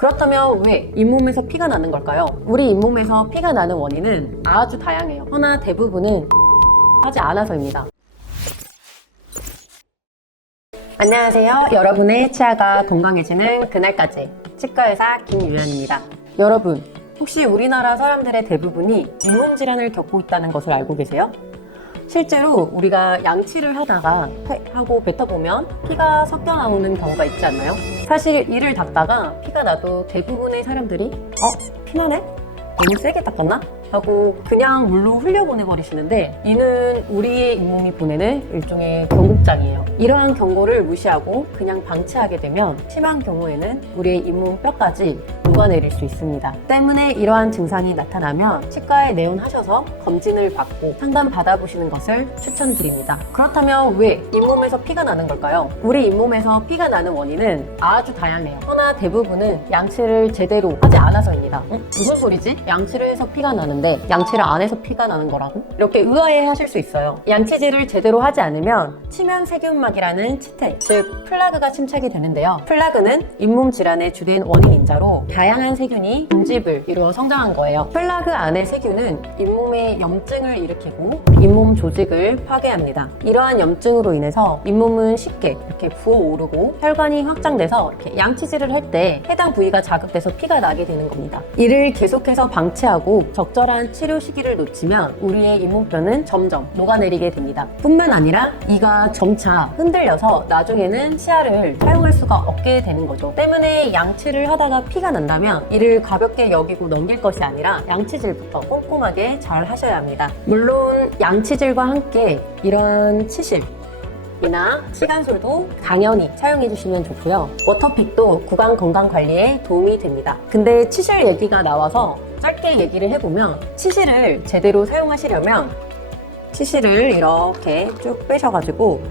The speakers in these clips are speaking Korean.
그렇다면 왜 잇몸에서 피가 나는 걸까요? 우리 잇몸에서 피가 나는 원인은 아주 다양해요. 허나 대부분은 하지 않아서입니다. 안녕하세요. 여러분의 치아가 건강해지는 그날까지 치과의사 김유연입니다. 여러분, 혹시 우리나라 사람들의 대부분이 잇몸 질환을 겪고 있다는 것을 알고 계세요? 실제로 우리가 양치를 하다가 하고 뱉어보면 피가 섞여 나오는 경우가 있지 않나요? 사실 이를 닦다가 피가 나도 대부분의 사람들이 피나네? 너무 세게 닦았나? 하고 그냥 물로 흘려보내버리시는데 이는 우리의 잇몸이 보내는 일종의 경고장이에요. 이러한 경고를 무시하고 그냥 방치하게 되면 심한 경우에는 우리의 잇몸 뼈까지 녹아내릴 수 있습니다. 때문에 이러한 증상이 나타나면 치과에 내원하셔서 검진을 받고 상담 받아보시는 것을 추천드립니다. 그렇다면 왜 잇몸에서 피가 나는 걸까요? 우리 잇몸에서 피가 나는 원인은 아주 다양해요. 허나 대부분은 양치를 제대로 하지 않아서입니다. 무슨 소리지? 양치를 해서 피가 나는데 양치를 안 해서 피가 나는 거라고? 이렇게 의아해 하실 수 있어요. 양치질을 제대로 하지 않으면 치면 세균막이라는 치태, 즉 플라그가 침착이 되는데요. 플라그는 잇몸 질환의 주된 원인인자로 다양한 세균이 분집을 이루어 성장한 거예요. 플라그 안의 세균은 잇몸에 염증을 일으키고 잇몸 조직을 파괴합니다. 이러한 염증으로 인해서 잇몸은 쉽게 이렇게 부어오르고 혈관이 확장돼서 이렇게 양치질을 할 때 해당 부위가 자극돼서 피가 나게 되는 겁니다. 이를 계속해서 방치하고 적절한 치료 시기를 놓치면 우리의 잇몸뼈는 점점 녹아내리게 됩니다. 뿐만 아니라 이가 점차 흔들려서 나중에는 치아를 사용할 수가 없게 되는 거죠. 때문에 양치를 하다가 피가 난다면 이를 가볍게 여기고 넘길 것이 아니라 양치질부터 꼼꼼하게 잘 하셔야 합니다. 물론 양치질과 함께 이런 치실 이나 치간술도 당연히 사용해 주시면 좋고요. 워터픽도 구강 건강 관리에 도움이 됩니다. 근데 치실 얘기가 나와서 짧게 얘기를 해보면 치실을 제대로 사용하시려면 치실을 이렇게 쭉 빼셔가지고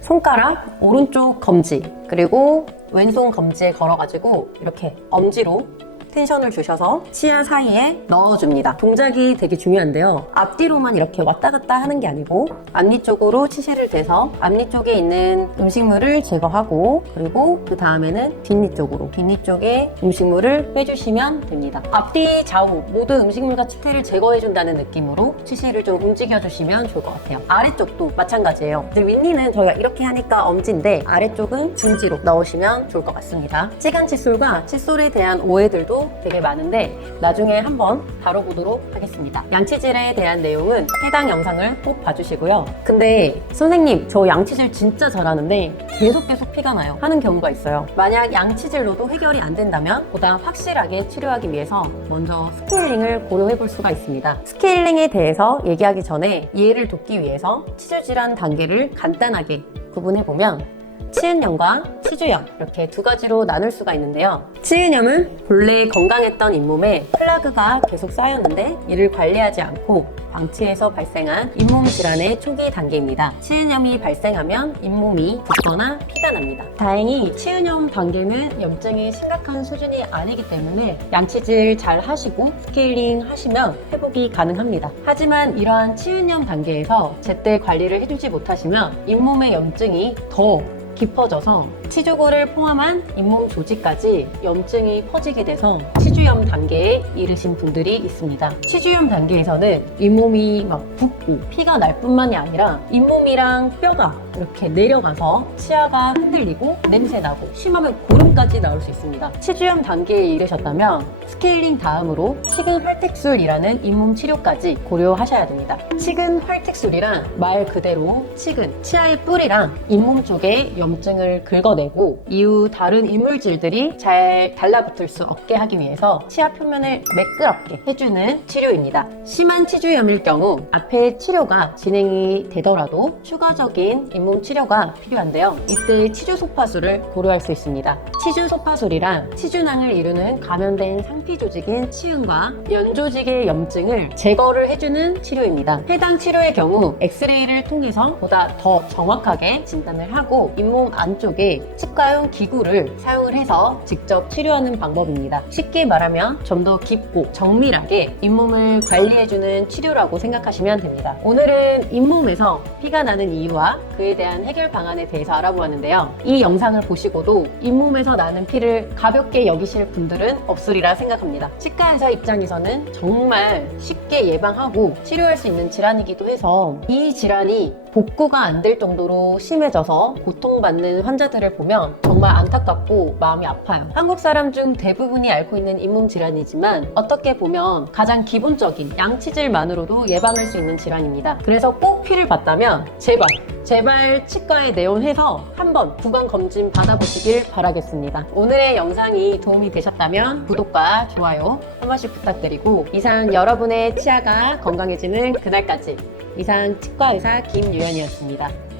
손가락 오른쪽 검지 그리고 왼손 검지에 걸어가지고 이렇게 엄지로 텐션을 주셔서 치아 사이에 넣어줍니다. 동작이 되게 중요한데요. 앞뒤로만 이렇게 왔다 갔다 하는 게 아니고 앞니 쪽으로 치실을 대서 앞니 쪽에 있는 음식물을 제거하고 그리고 그 다음에는 뒷니 쪽으로 뒷니 쪽에 음식물을 빼주시면 됩니다. 앞뒤 좌우 모두 음식물과 치태를 제거해준다는 느낌으로 치실을 좀 움직여주시면 좋을 것 같아요. 아래쪽도 마찬가지예요. 이제 윗니는 저희가 이렇게 하니까 엄지인데 아래쪽은 중지로 넣으시면 좋을 것 같습니다. 치간 칫솔과 칫솔에 대한 오해들도 되게 많은데 나중에 한번 다뤄보도록 하겠습니다. 양치질에 대한 내용은 해당 영상을 꼭 봐주시고요. 근데 선생님 저 양치질 진짜 잘하는데 계속 피가 나요 하는 경우가 있어요. 만약 양치질로도 해결이 안 된다면 보다 확실하게 치료하기 위해서 먼저 스케일링을 고려해 볼 수가 있습니다. 스케일링에 대해서 얘기하기 전에 이해를 돕기 위해서 치주질환 단계를 간단하게 구분해보면 치은염과 치주염 이렇게 두 가지로 나눌 수가 있는데요. 치은염은 본래 건강했던 잇몸에 플라그가 계속 쌓였는데 이를 관리하지 않고 방치해서 발생한 잇몸 질환의 초기 단계입니다. 치은염이 발생하면 잇몸이 붓거나 피가 납니다. 다행히 치은염 단계는 염증이 심각한 수준이 아니기 때문에 양치질 잘 하시고 스케일링 하시면 회복이 가능합니다. 하지만 이러한 치은염 단계에서 제때 관리를 해주지 못하시면 잇몸의 염증이 더 깊어져서 치주골을 포함한 잇몸 조직까지 염증이 퍼지게 돼서 치주염 단계에 이르신 분들이 있습니다. 치주염 단계에서는 잇몸이 막 붓고 피가 날 뿐만이 아니라 잇몸이랑 뼈가 이렇게 내려가서 치아가 흔들리고 냄새나고 심하면 고름까지 나올 수 있습니다. 치주염 단계에 이르셨다면 스케일링 다음으로 치근 활택술이라는 잇몸 치료까지 고려하셔야 됩니다. 치근 활택술이란 말 그대로 치근, 치아의 뿌리랑 잇몸 쪽에 염증을 긁어내고 이후 다른 이물질들이 잘 달라붙을 수 없게 하기 위해서 치아 표면을 매끄럽게 해주는 치료입니다. 심한 치주염일 경우 앞에 치료가 진행이 되더라도 추가적인 잇몸 치료가 필요한데요. 이때 치주소파술을 고려할 수 있습니다. 치주소파술이란 치주낭을 이루는 감염된 상피 조직인 치은과 연 조직의 염증을 제거를 해주는 치료입니다. 해당 치료의 경우 엑스레이를 통해서 보다 더 정확하게 진단을 하고 잇몸 안쪽에 치과용 기구를 사용을 해서 직접 치료하는 방법입니다. 쉽게 말하면 좀 더 깊고 정밀하게 잇몸을 관리해주는 치료라고 생각하시면 됩니다. 오늘은 잇몸에서 피가 나는 이유와 그에 대한 해결 방안에 대해서 알아보았는데요. 이 영상을 보시고도 잇몸에서 몸에서 나는 피를 가볍게 여기실 분들은 없으리라 생각합니다. 치과 의사 입장에서는 정말 쉽게 예방하고 치료할 수 있는 질환이기도 해서 이 질환이 복구가 안 될 정도로 심해져서 고통받는 환자들을 보면 정말 안타깝고 마음이 아파요. 한국 사람 중 대부분이 앓고 있는 잇몸 질환이지만 어떻게 보면 가장 기본적인 양치질만으로도 예방할 수 있는 질환입니다. 그래서 꼭 피를 봤다면 제발 치과에 내원해서 한번 구강 검진 받아보시길 바라겠습니다. 오늘의 영상이 도움이 되셨다면 구독과 좋아요 한 번씩 부탁드리고, 이상 여러분의 치아가 건강해지는 그날까지, 이상 치과의사 김유연이었습니다.